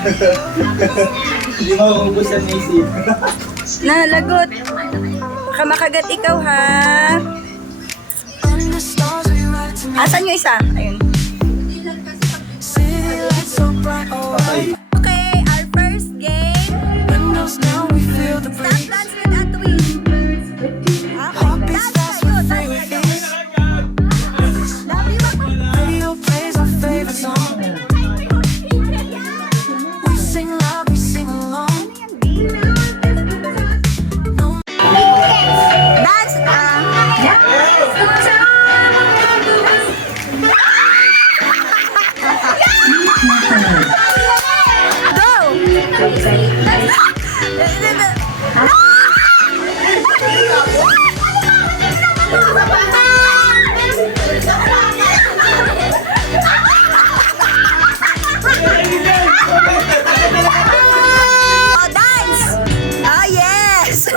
Hindi mauubos ang isip. Nalagot. Baka makagat ikaw, ha? Asan yung isa? Ayun. Okay. Okay, our first game. Stop dance with Atwin. Okay, dance kayo, dance kayo. Love you, dance, Oh, dance! Oh, yes!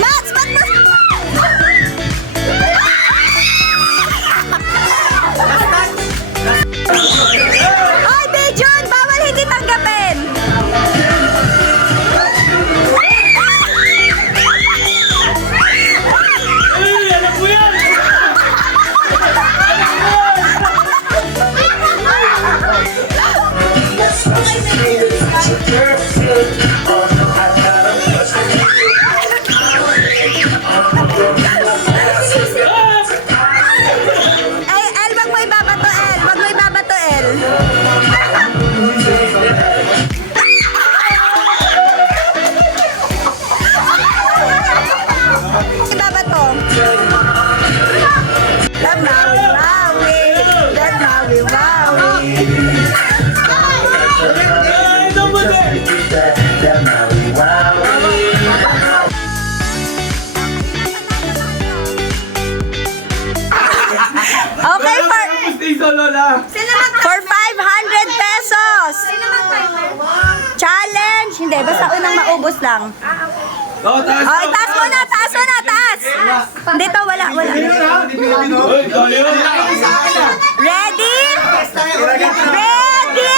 Mats, Hoy, Bijon! Bawal hindi tanggapin! Ay, El, wag mo ibabato, El. Wag mo ibabato, El. Ibabato. Damawi, wawi. Damawi, wawi. Okay, for 500 pesos. Challenge. Hindi, basta unang maubos lang. Oh, itaas mo na, taas mo na, taas. Dito, wala. Ready? Ready?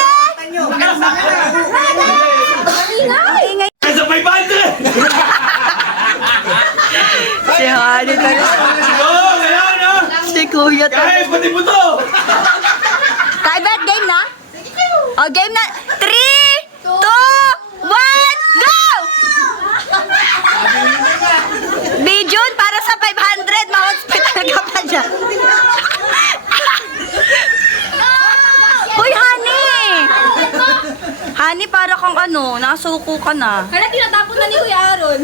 Ingay. Sa 500! Si Hani talaga. Si Kuya talaga. Guys, pati mo to! Private game na? Oh, game na. 3, 2, 1, go! Bijon, para sa 500, ma-hospital ka pa dyan. Uy, Hani! Hani, para kang ano, nasuko ka na. Kaya tinatapon na ni Kuya Aaron.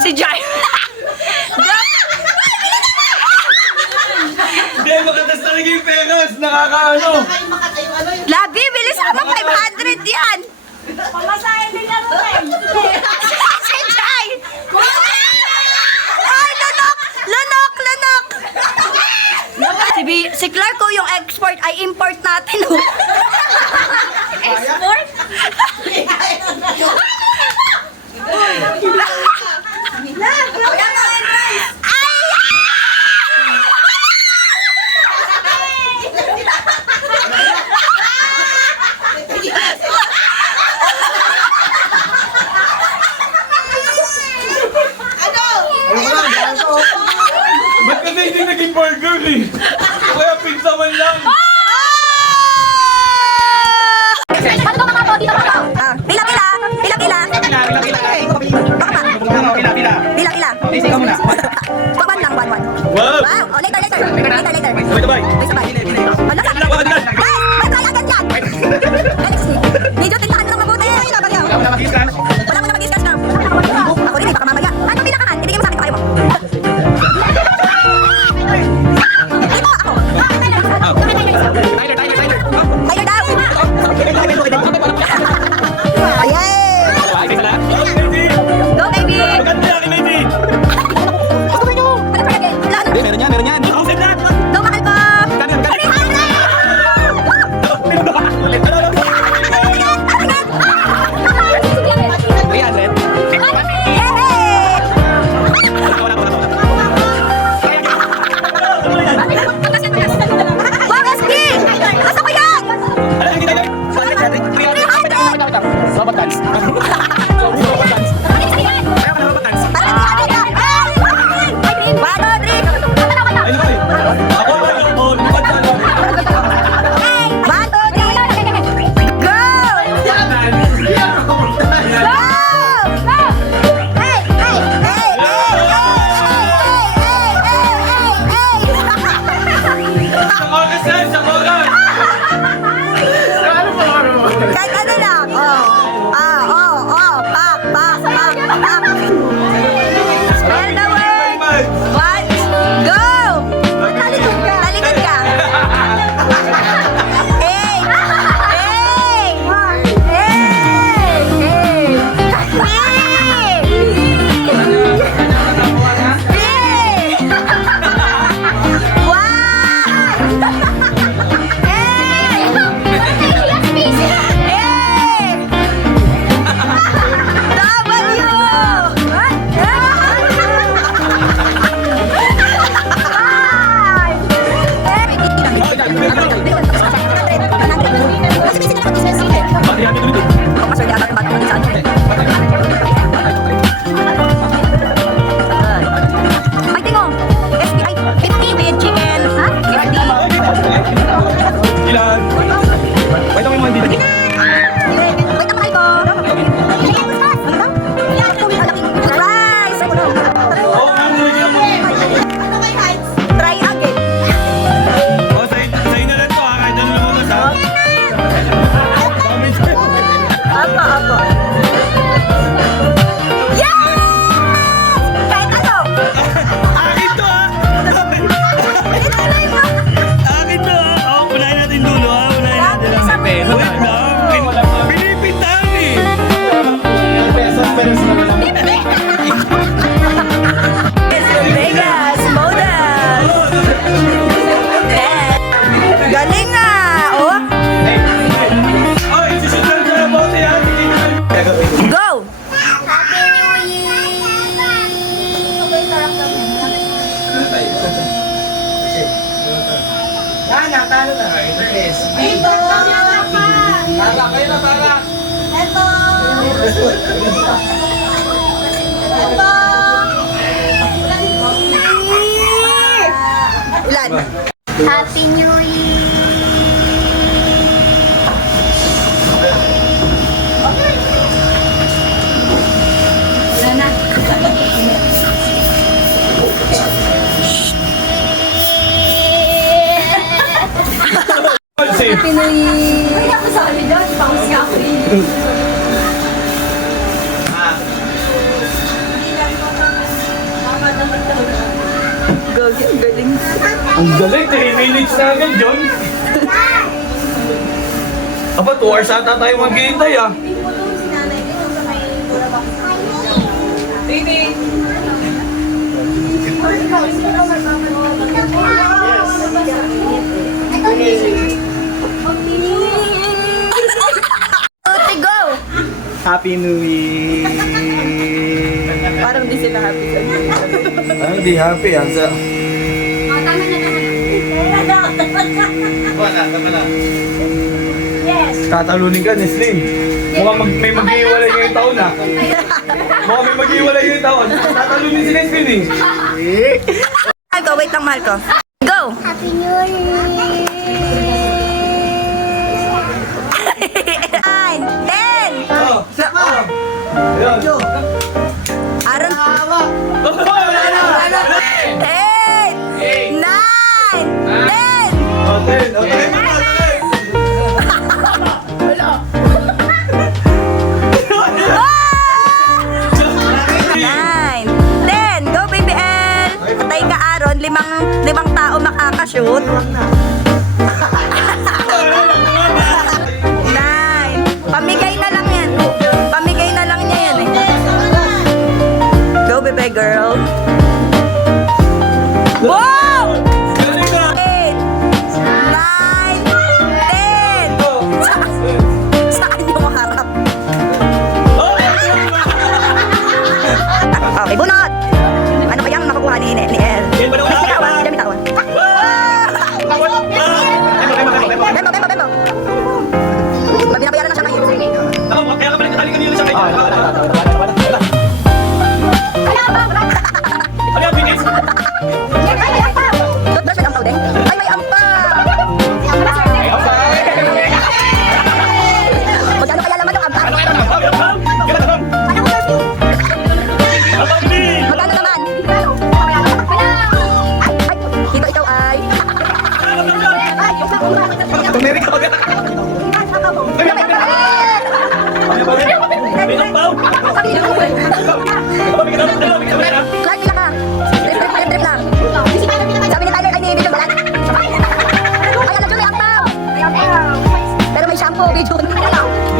Si Jai. Hindi, makatas talaga yung peras. Nakakaano. Labi, bilis naman 500 yan. Pamasahin din na rin. Si Jai. Ay, lunok. Si Clark ko yung export ay import natin. Oh. Export? Ba't kasi hindi naging burger eh? Kaya pizza man lang. Paano ba mga dito ka? Pila. Pagban lang, 1. Wow! Wow, oh, later. Sabay. Wala ka. Guys, may try agad yan. Medyo tintahan mo ng mabuti. Wala mo na mag-discuss na. Ako rin, baka mamaya. Anong pinakahan? Ibigay mo sa akin tayo mo. Ito, ako. Tiger daw. Yay! Go, baby! Maganda yan, Lady! Meron yan. Go, mahal ko! Isang oras yan, isang oras. Kahit ano lang. Pak. Spell the word. One, go! Talikod ka. Eight. Ilan? Wait, ako yung mga dito. Try again. Oh, sa'yo na lang to ha, kahit ano lumabas ha. Apa. Yes! Kahit ano. Akin to ha! Ituloy mo. Akin to ha! Oh, unahin natin dulo ha, unahin natin lang. Sa peso. Wait lang, pinipintahan eh. Vegas model. Galing nga. Oh, Oh, isusundan ko na bote ha. go. Natalo na. Yes. Ilan? Happy New Year! Wala na. Safe. Happy New Year! Ay, ako sa amin dyan. Pangos nga ako Gagi, ang galing. Ang galing, 3 minutes na agad, John. Aba, 2 hours ata tayo maghihintay ah. Tuti, go. Happy New Year! Parang di sila happy sa Ay, hindi happy ah. Sa... Tama na. Yes. Tatalunin ka, Nestle. Mukhang may mag-iwalay ngayong taon ah. Mukhang may mag-iwalay ngayong taon. Tatalunin si Nestle eh. Mahal ko, wait lang, mahal ko. Go. Happy New Year! 9, 10. Oh. Ayan. Aaron. Wala na! 8, 9, 10. Okay, okay. Nine, 10. Go, baby L. Patay ka, Aaron. Limang tao makakashoot. 9. Pamigay na lang yan. Pamigay na lang niya yan eh. Go, baby girl. Wow! 8, 9, 10. Saan yung harap? Okay, bunot! Ano kayang makukuha ni El? Bitawan, dyan bitawan.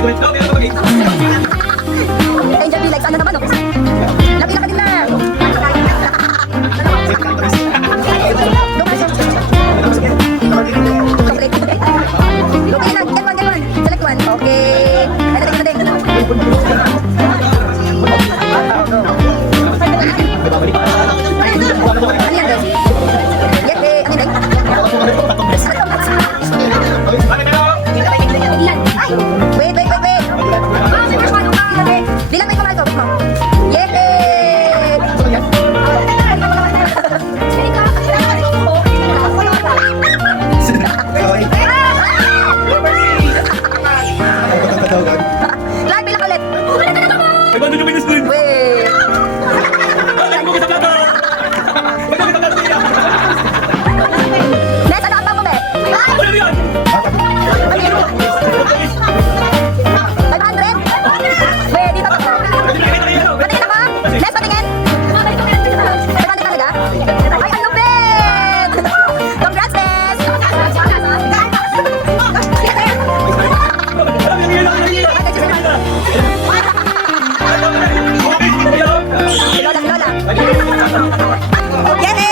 Angel Felix, ano naman, oh? Napila ka din na. Complete. Okay na, get one. Select one. Okay. Ano din. Ano yan, guys? Yes, ano din? Wait. Bilang may kumain ko. Yay! Lahat bilang ulit. Wait. Next, ano ang bang mo, be? 500? Wait, dito ka. Patingin ako. Next, patingin. 500 talaga? Ay, ang lupit! Congrats, Bes! Lola. Yay!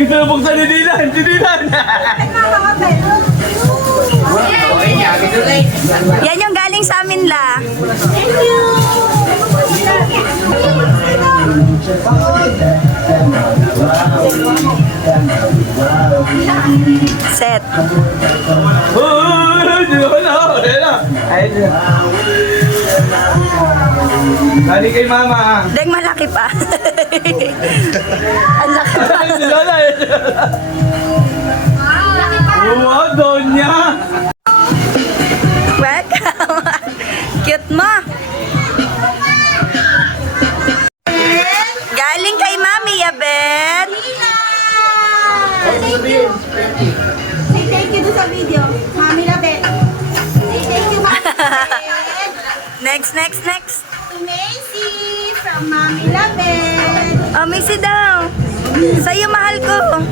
Gusto na buksan ni Dylan! Si Dylan! Yan yung galing sa amin, la. Set. Kali kay mama. Deng, malaki pa. Ang laki pa. Si Lola eh. Wow, Donya! Welcome. Cute mo. Galing kay Mami, Yabet. Say thank you to sa video. Mami Labet. Say thank you, Mami Labet. Next. To Macy from Mami Labet. Oh, Missy daw. Sa'yo, mahal ko.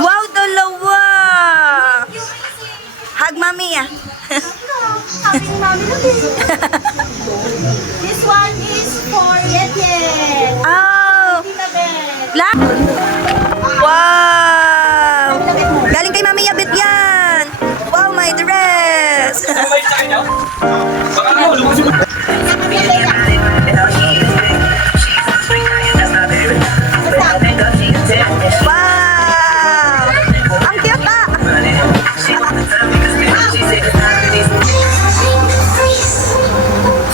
Wow, dalawa. Hug, Mami, ah. Happy Mami Labet. This one is for Yeye. Oh. Mami Labet. Wow. Galing kay Mami Yabet yan. Wow, my dress. Sabay sa kanya? Baka mo, lumusog. Wow. Ang cute, ah.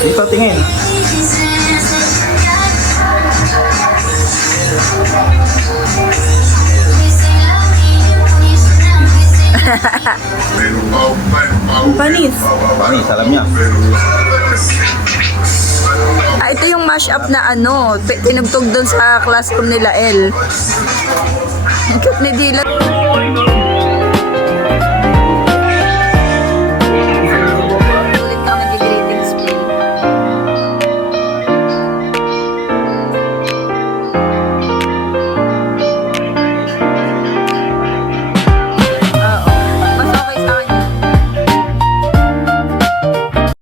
Dito tingin. Panis. Panis, alam niya. Ah, ito yung mashup na ano, tinugtog doon sa classroom nila, El. Ang cute ni Dylan.